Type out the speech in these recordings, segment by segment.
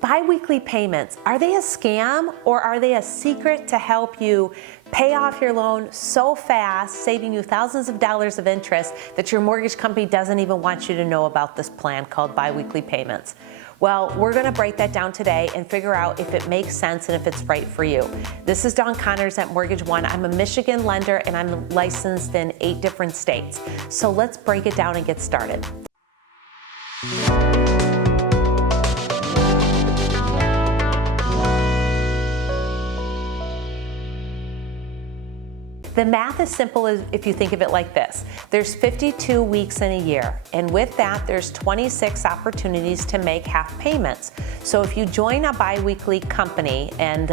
Bi-weekly payments, are they a scam or are they a secret to help you pay off your loan so fast, saving you thousands of dollars of interest that your mortgage company doesn't even want you to know about this plan called bi-weekly payments? Well, we're going to break that down today and figure out if it makes sense and if it's right for you. This is Dawn Connors at Mortgage One. I'm a Michigan lender and I'm licensed in 8 different states. So let's break it down and get started. The math is simple if you think of it like this. There's 52 weeks in a year, and with that, there's 26 opportunities to make half payments. So if you join a bi-weekly company and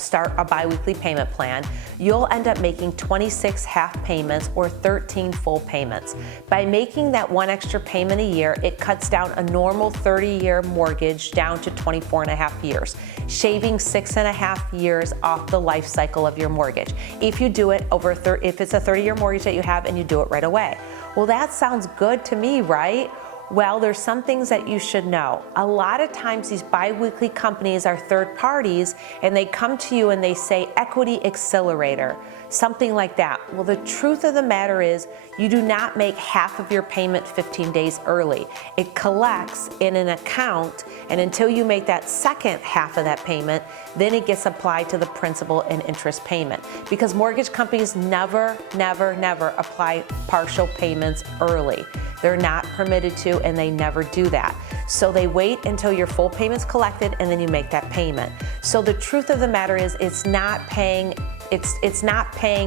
start a bi-weekly payment plan, you'll end up making 26 half payments or 13 full payments. By making that one extra payment a year, it cuts down a normal 30-year mortgage down to 24 and a half years, shaving 6.5 years off the life cycle of your mortgage. If you do it over if it's a 30-year mortgage that you have and you do it right away. Well, that sounds good to me, right? Well, there's some things that you should know. A lot of times these bi-weekly companies are third parties and they come to you and they say equity accelerator, something like that. Well, the truth of the matter is you do not make half of your payment 15 days early. It collects in an account, and until you make that second half of that payment, then it gets applied to the principal and interest payment. Because mortgage companies never apply partial payments early. They're not permitted to, and they never do that. So they wait until your full payment's collected and then you make that payment. So the truth of the matter is it's not paying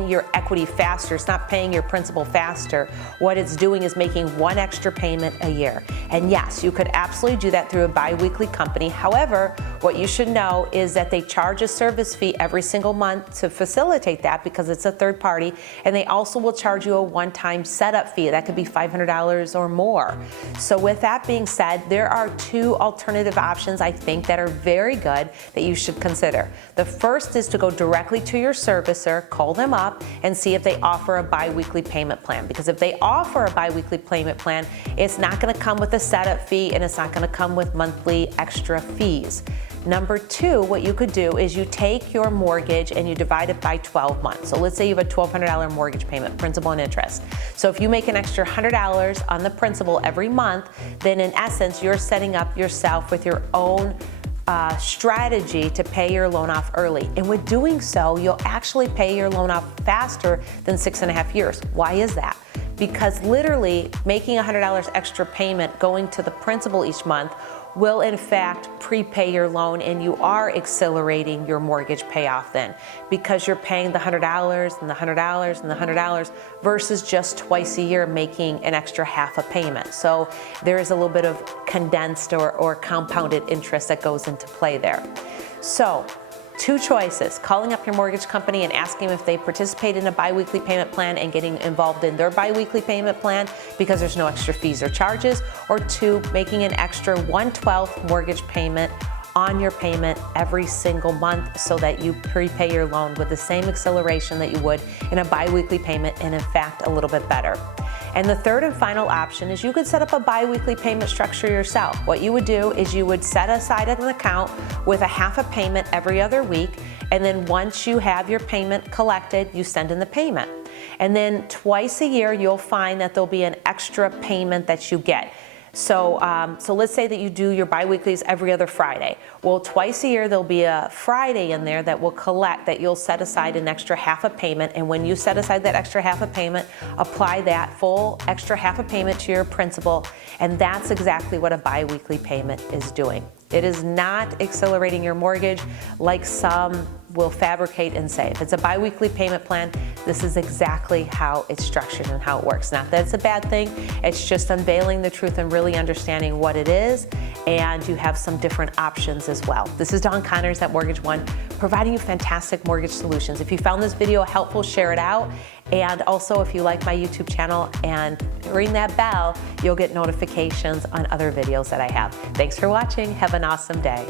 your equity faster, it's not paying your principal faster. What it's doing is making one extra payment a year. And yes, you could absolutely do that through a bi-weekly company. However, what you should know is that they charge a service fee every single month to facilitate that because it's a third party, and they also will charge you a one-time setup fee. That could be $500 or more. So with that being said, there are 2 alternative options I think that are very good that you should consider. The first is to go directly to your servicer, call them up, and see if they offer a bi-weekly payment plan. Because if they offer a bi-weekly payment plan, it's not going to come with a setup fee and it's not going to come with monthly extra fees. Number 2, what you could do is you take your mortgage and you divide it by 12 months. So let's say you have a $1,200 mortgage payment, principal and interest. So if you make an extra $100 on the principal every month, then in essence, you're setting up yourself with your own strategy to pay your loan off early. And with doing so, you'll actually pay your loan off faster than 6.5 years. Why is that? Because literally making $100 extra payment going to the principal each month will in fact prepay your loan, and you are accelerating your mortgage payoff then, because you're paying the $100 and the $100 and the $100 versus just twice a year making an extra half a payment. So there is a little bit of condensed or compounded interest that goes into play there. So 2 choices: calling up your mortgage company and asking if they participate in a bi-weekly payment plan and getting involved in their bi-weekly payment plan because there's no extra fees or charges, or 2, making an extra 1/12 mortgage payment on your payment every single month so that you prepay your loan with the same acceleration that you would in a bi-weekly payment, and in fact a little bit better. And the third and final option is you could set up a bi-weekly payment structure yourself. What you would do is you would set aside an account with a half a payment every other week, and then once you have your payment collected, you send in the payment. And then twice a year, you'll find that there'll be an extra payment that you get. So let's say that you do your bi-weeklies every other Friday. Well, twice a year, there'll be a Friday in there that will collect, that you'll set aside an extra half a payment. And when you set aside that extra half a payment, apply that full extra half a payment to your principal. And that's exactly what a bi-weekly payment is doing. It is not accelerating your mortgage like some will fabricate and say. If it's a bi-weekly payment plan, this is exactly how it's structured and how it works. Not that it's a bad thing, it's just unveiling the truth and really understanding what it is, and you have some different options as well. This is Dawn Connors at Mortgage One, providing you fantastic mortgage solutions. If you found this video helpful, share it out. And also, if you like my YouTube channel and ring that bell, you'll get notifications on other videos that I have. Thanks for watching. Have an awesome day.